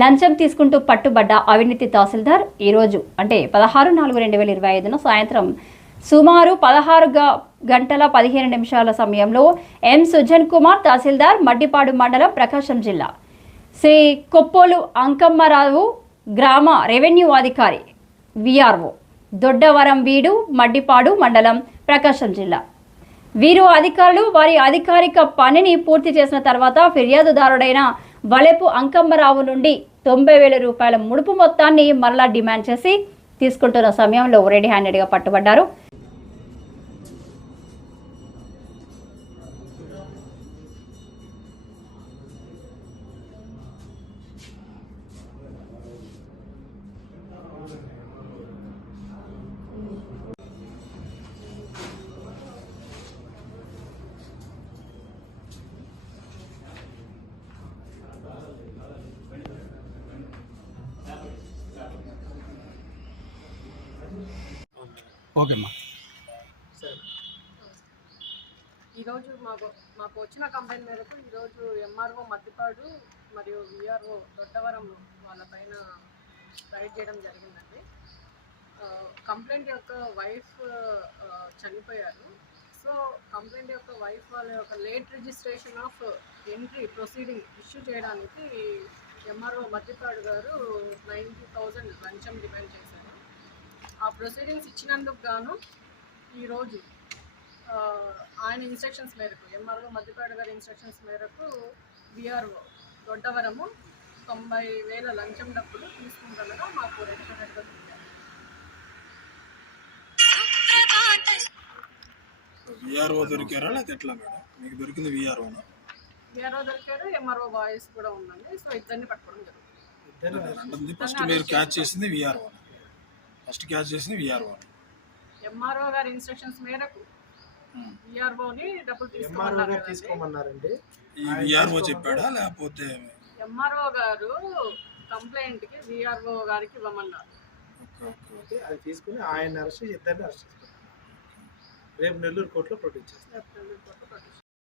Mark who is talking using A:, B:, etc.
A: లంచం తీసుకుంటూ పట్టుబడ్డ అవినీతి తహసీల్దార్ ఈరోజు అంటే పదహారు నాలుగు రెండు వేల ఇరవై ఐదున సాయంత్రం సుమారు పదహారు గంటల పదిహేను నిమిషాల సమయంలో ఎం. సుజన్ కుమార్ తహసీల్దార్ మడ్డిపాడు మండలం ప్రకాశం జిల్లా. శ్రీ కొప్పోలు అంకమ్మరావు గ్రామ రెవెన్యూ అధికారి విఆర్ఓ దొడ్డవరం వీడు మడ్డిపాడు మండలం ప్రకాశం జిల్లా. వీరు అధికారులు వారి అధికారిక పనిని పూర్తి చేసిన తర్వాత ఫిర్యాదుదారుడైన వలెపు అంకమ్మరావు నుండి తొంభై వేల రూపాయల ముడుపు మొత్తాన్ని మరలా డిమాండ్ చేసి తీసుకుంటున్న సమయంలో రెడీ హ్యాండెడ్గా పట్టుబడ్డారు.
B: ఓకేమ్మా.
C: ఈరోజు మాకు మాకు వచ్చిన కంప్లైంట్ మేరకు ఈరోజు ఎంఆర్ఓ మద్దిపాడు మరియు విఆర్ఓ దొడ్డవరం వాళ్ళపైన రైడ్ చేయడం జరిగిందండి. కంప్లైంట్ యొక్క వైఫ్ చనిపోయారు. సో కంప్లైంట్ యొక్క వైఫ్ వాళ్ళ యొక్క late registration of entry proceeding issue చేయడానికి ఎంఆర్ఓ మద్దిపాడు గారు నైంటీ థౌజండ్ లంచం డిమాండ్ చేశారు. ఆ ప్రొసీడింగ్స్ ఇచ్చినందుకు గాను ఈరోజు ఆయన ఇన్స్ట్రక్షన్స్ మేరకు ఎంఆర్ఓ మధ్యపేట గారి ఇన్స్ట్రక్షన్స్ మేరకు బీఆర్ఓ దొడ్డవరము తొంభై వేల లంచం డబ్బులు తీసుకుంటుండగా మాకు దొరికారు
B: విఆర్ఓ దొరికారా లేకపోతే ఎట్లా మేడం? మీకు దొరికింది విఆర్ఓనా
C: బీఆర్ఓ దొరికారు ఎంఆర్ఓ వాయిస్ కూడా ఉందండి సో ఇద్దరిని పట్టుకోవడం జరుగుతుంది.
B: ఫస్ట్ మీరు క్యాచ్ చేసింది విఆర్ఓ ఫస్ట్ క్యాచ్ చేసింది విఆర్ఓ
C: ఎంఆర్ఓ గారి ఇన్స్ట్రక్షన్స్ మేరకు బీఆర్ఓని డబ్బులు తీసుకోమన్నారు.
D: తీసుకోమన్నారండి.
B: ఈ విఆర్ఓ చెప్పాడా లేకపోతే
C: ఎంఆర్ఓ గారు కంప్లైంట్కి బీఆర్ఓ గారికి ఇవ్వమన్నారు.
D: ఓకే అది తీసుకుని ఆయన అరెస్ట్ ఇద్దరిని అరెస్ట్ చేసుకుంటాం రేపు నెల్లూరు కోర్టులో ప్రొడ్యూస్ చేస్తాం
C: ఏప్రిల్ కొత్త ప్రొడ్యూస్